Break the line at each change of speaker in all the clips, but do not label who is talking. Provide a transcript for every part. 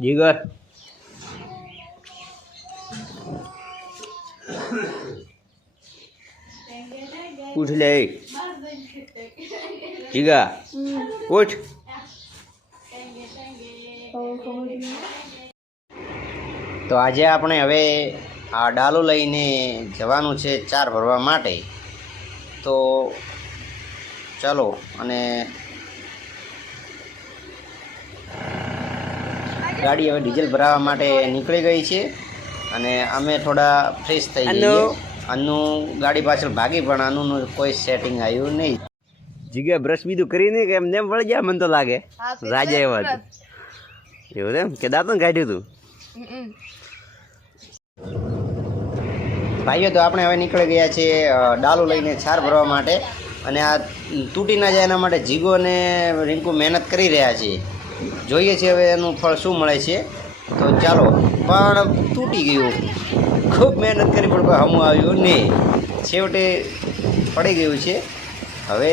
જીગર. ઉઠ લે. જીગા ઉઠ. તો આજે આપણે હવે આ ડાલો લઈને જવાનું છે ચાર ભરવા માટે. તો ચાલો અને ગાડી હવે ડીઝલ ભરાવા માટે નીકળી ગઈ છે. અને અમે થોડા ફ્રેશ થઈ જઈએ. અન્નું ગાડી પાછળ ભાગી પણ આનું કોઈ સેટિંગ આવ્યું નહીં. જીગા બ્રશ બીજું કરીને કે એમને એમ વળી ગયા મને તો લાગે. રાજા એવા એવું એમ? કે દાંતણ કાઢ્યું તું? ભાઈઓ, તો આપણે હવે નીકળી ગયા છીએ ડાલુ લઈને છાર ભરવા માટે. અને આ તૂટી ના જાય એના માટે જીગો અને રિંકુ મહેનત કરી રહ્યા છે. જોઈએ છીએ હવે એનું ફળ શું મળે છે. તો ચાલો, પણ તૂટી ગયું. ખૂબ મહેનત કરી, પણ કોઈ હમું આવ્યું નહીં. છેવટે પડી ગયું છે. હવે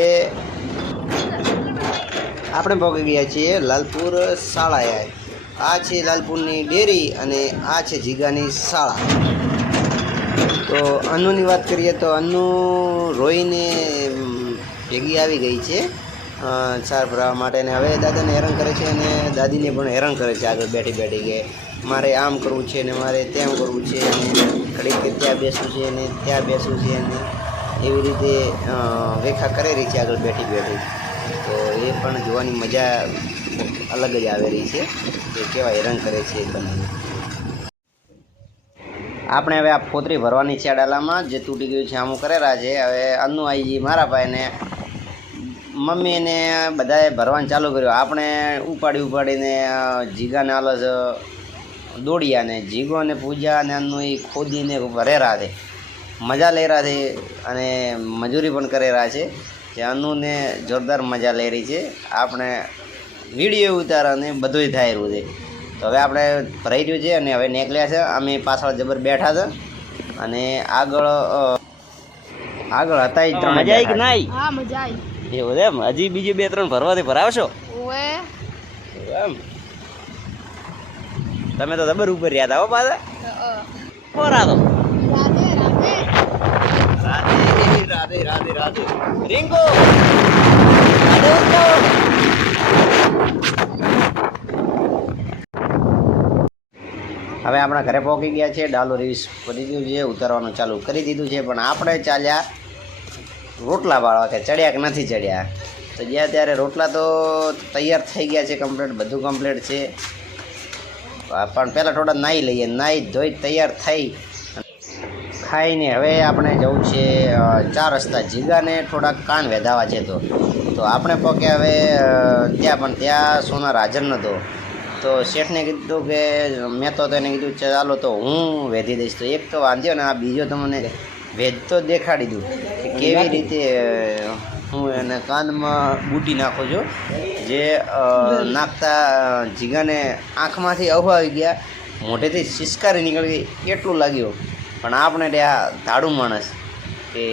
આપણે ભોગી ગયા છીએ લાલપુર શાળાએ. આ છે લાલપુરની ડેરી અને આ છે જીગાની શાળા. તો અન્નુની વાત કરીએ તો અન્નુ રોઈને ભેગી આવી ગઈ છે. સાર ભરાવા માટે ને હવે દાદાને હેરાન કરે છે અને દાદીને પણ હેરાન કરે છે આગળ બેઠી બેઠી કે મારે આમ કરવું છે ને મારે તેમ કરવું છે ઘડીક ત્યાં બેસવું છે ને ત્યાં બેસવું છે અને એવી રીતે વેખા રહી છે આગળ બેઠી બેઠી. એ પણ જોવાની મજા અલગ જ આવે રહી છે. એ કેવા હેરાન કરે છે એ બંને આપણે હવે આ ફોતરી ભરવાની છે આ ડાલામાં, જે તૂટી ગયું છે આમું કરેલા છે હવે અન્નુ આઈજી મારા ભાઈને, મમ્મીને બધાએ ભરવાનું ચાલુ કર્યું. આપણે ઉપાડી ઉપાડીને જીગાને આલસ દોડિયાને જીગો અને પૂજા અને અન્નુ એ ખોદીને ભરેરા છે મજા લઈ રહ્યા છે અને મજૂરી પણ કરેલા છે જે અનુને જોરદાર મજા લઈ રહી છે. આપણે વીડિયો ઉતારવાને બધુંય થાય રહ્યું છે. તો હવે આપણે ભરાઈ રહ્યું છે અને હવે નીકળ્યા છે. અમે પાછળ જબર બેઠા છે. અને આગળ આગળ હતા ત્રણ મજા આવી કે નહીં
મજા આવી
એવું એમ? હજી બીજી બે ત્રણ ભરવાથી ભરાવશો? એમ? તમે તો જબર ઉપર રહ્યા હતા હો પાછા. પોરા તો
રાધે રાધે
રાધે. રિંકુ હવે આપણા ઘરે પહોંચી ગયા છે, ડાલો રીસ કરી દીધું છે, ઉતારવાનું ચાલુ કરી દીધું છે, પણ આપણે ચાલ્યા રોટલા વાળવા કે ચડ્યા કે નથી ચડ્યા? તો જ્યાં ત્યારે રોટલા તો તૈયાર થઈ ગયા છે કમ્પ્લીટ બધું કમ્પ્લીટ છે. પણ પહેલાં થોડા નાહી લઈએ નાહી ધોઈ તૈયાર થઈ ખાઈને હવે આપણે જવું છે ચાર રસ્તા જીગાને થોડાક કાન વેધાવા છે તો. તો આપણે પગે હવે ત્યાં પણ ત્યાં સોનાર હાજર નહોતો તો શેઠને કીધું કે, મેં તો તેને કીધું, ચાલો તો હું વેધી દઈશ. તો એક તો વાંધ્યો ને, આ બીજો તમને તો દેખાડી દઉં કે કેવી રીતે હું એને કાનમાં બૂટી નાખું છું. જે નાખતા જીગાને આંખમાંથી આવી ગયા. મોઢેથી સિસકારી નીકળી ગઈ. એટલું લાગ્યું. પણ આપણે આ ધાડું માણસ કે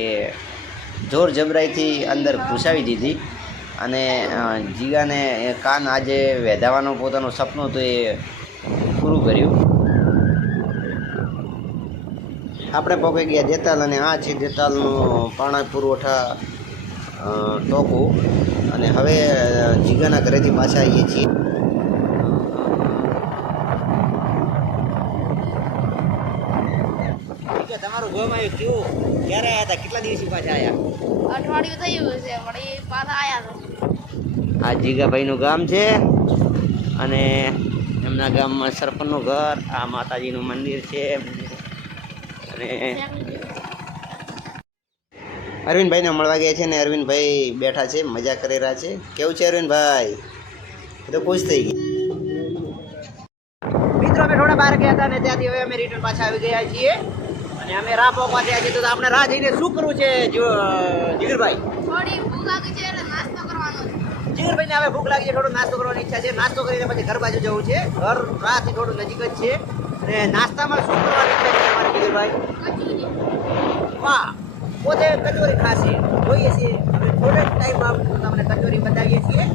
જોર જબરાઈથી અંદર ઘૂસાવી દીધી અને જીગાને કાન આજે વેધાવાનું પોતાનું સપનું હતું એ પૂરું કર્યું. આપણે પહોંચી ગયા દેતાલ અને આ છે દેતાલનું પાણા પુરવઠા ટોકું અને હવે જીગાના ઘરેથી પાછા આવીએ છીએ. તમારું ગામ આવ્યું કેવું? ક્યારે આવ્યા હતા? કેટલા દિવસથી પાછા આવ્યા
અઠવાડિયું થયું છે વળી પાછા આવ્યા હતા
આ જીગાભાઈનું ગામ છે અને એમના ગામમાં સરપંચનું ઘર આ માતાજીનું મંદિર છે. અને અરવિંદભાઈને મળવા ગયા છે ને અરવિંદભાઈ બેઠા છે મજા કરી રહ્યા છે. કેવું છે અરવિંદભાઈ? તો ખુશ થઈ ગઈ. મિત્રો અમે થોડા બહાર ગયા હતા ને ત્યાંથી હવે અમે રિટર્ન પાછા આવી ગયા છીએ. અને અમે રાહ પોકવા થયા છીએ તો આપણે રાહ જઈને શું કરવું છે જીગરભાઈ?
થોડી ભૂખ લાગી છે એટલે નાસ્તો કરવાનો છે.
જીગરભાઈને હવે ભૂખ લાગી છે થોડો નાસ્તો કરવાની ઈચ્છા છે. નાસ્તો કરીને પછી ઘર બાજુ જવું છે. ઘર રાહથી થોડું નજીક જ છે.
અને નાસ્તામાં શું કરવાની ઈચ્છા છે તમારી
જીગરભાઈ?
વાહ પોતે કચોરી ખાશે. જોઈએ છીએ. અમે થોડેક ટાઈમમાં તમને કચોરી બતાવીએ છીએ.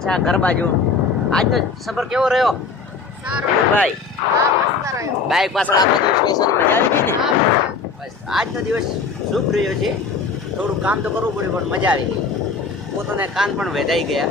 અચ્છા ઘર બાજુ આજનો સફર કેવો રહ્યો?
સારું.
ભાઈ.
બાઈક
બાઇક પાછળ આ દિવસ મજા આવી ગઈ ને? બસ આજનો દિવસ શુભ રહ્યો છે. થોડું કામ તો કરવું પડ્યું પણ મજા આવી ગઈ. પોતાના કાન પણ વેધાઈ ગયા.